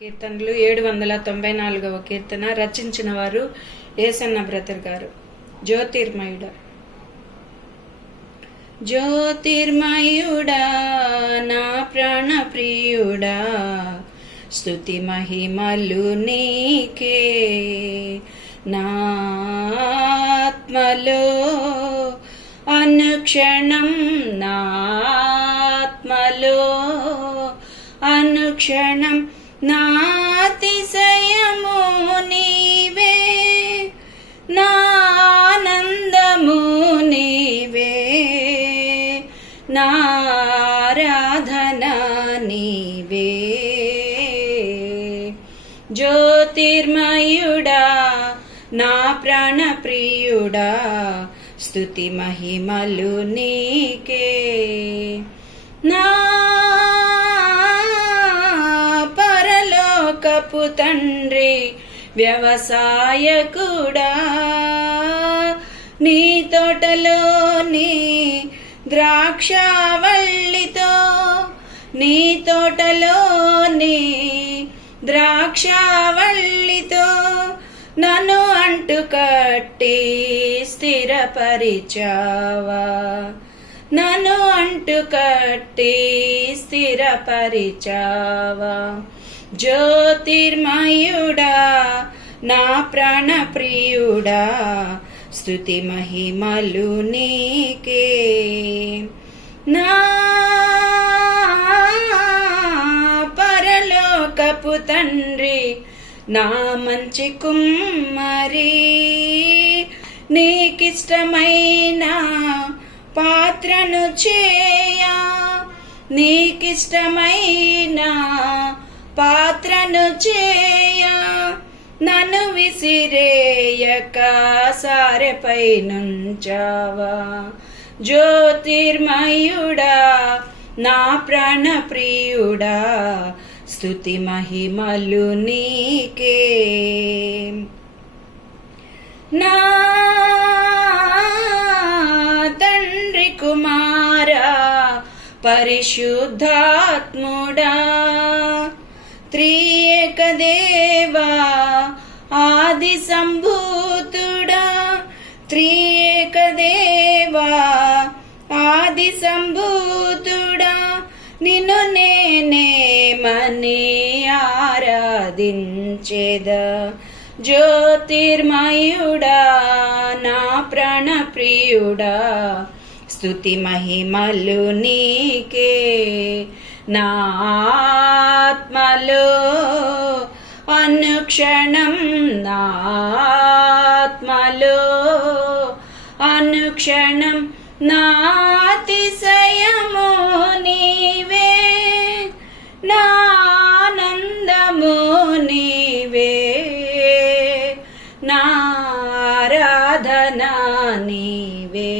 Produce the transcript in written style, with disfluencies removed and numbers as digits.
కీర్తనలు 794వ కీర్తన రచించిన వారు ఏసన్న బ్రదర్ గారు. జ్యోతిర్మయుడా జ్యోతిర్మయుడా నా ప్రాణ ప్రియుడా, స్తుతి మహిమలు నీకే. నా ఆత్మలో అనుక్షణం, నా ఆత్మలో అనుక్షణం నాతిశయము నీవే, నానందము నీవే, నారాధన నీవే. జ్యోతిర్మయుడా నా ప్రాణ ప్రియుడా, స్తుతి మహిమలు నీకే. నా పరలోకపు తండ్రి వ్యవసాయకుడా, నీ తోటలోని ద్రాక్షవల్లితో, నీ తోటలోని ద్రాక్షవల్లితో నన్ను అంటుకట్టి స్థిరపరిచావా, నన్ను అంటుకట్టి స్థిరపరిచావా. జ్యోతిర్మయుడా నా ప్రాణ ప్రియుడా, స్తుతి మహిమలు నీకే. నా పరలోకపు తండ్రి నా మంచి కుమ్మరి, నీకిష్టమైన పాత్రను చేయా, నీకిష్టమైన పాత్రను చేయా, నన్ను విసిరేయక సారెపై నుంచావా. జ్యోతిర్మయుడా నా ప్రాణ ప్రియుడా, స్తుతి మహిమలు నీకే. నా తండ్రి కుమారా పరిశుద్ధాత్ముడా, త్రియేక దేవా ఆది సంభూతుడా, త్రియేక దేవా ఆది సంభూతుడా, నిన్ను నేనేమని ఆరాధించేదా. జ్యోతిర్మయుడా నా ప్రాణ ప్రియుడా, స్తుతి మహిమలు నీకే. నా ఆత్మలో అనుక్షణం, నా ఆత్మలో అనుక్షణం నాతిశయము నీవే, నానందము నీవే, నారాధన నీవే.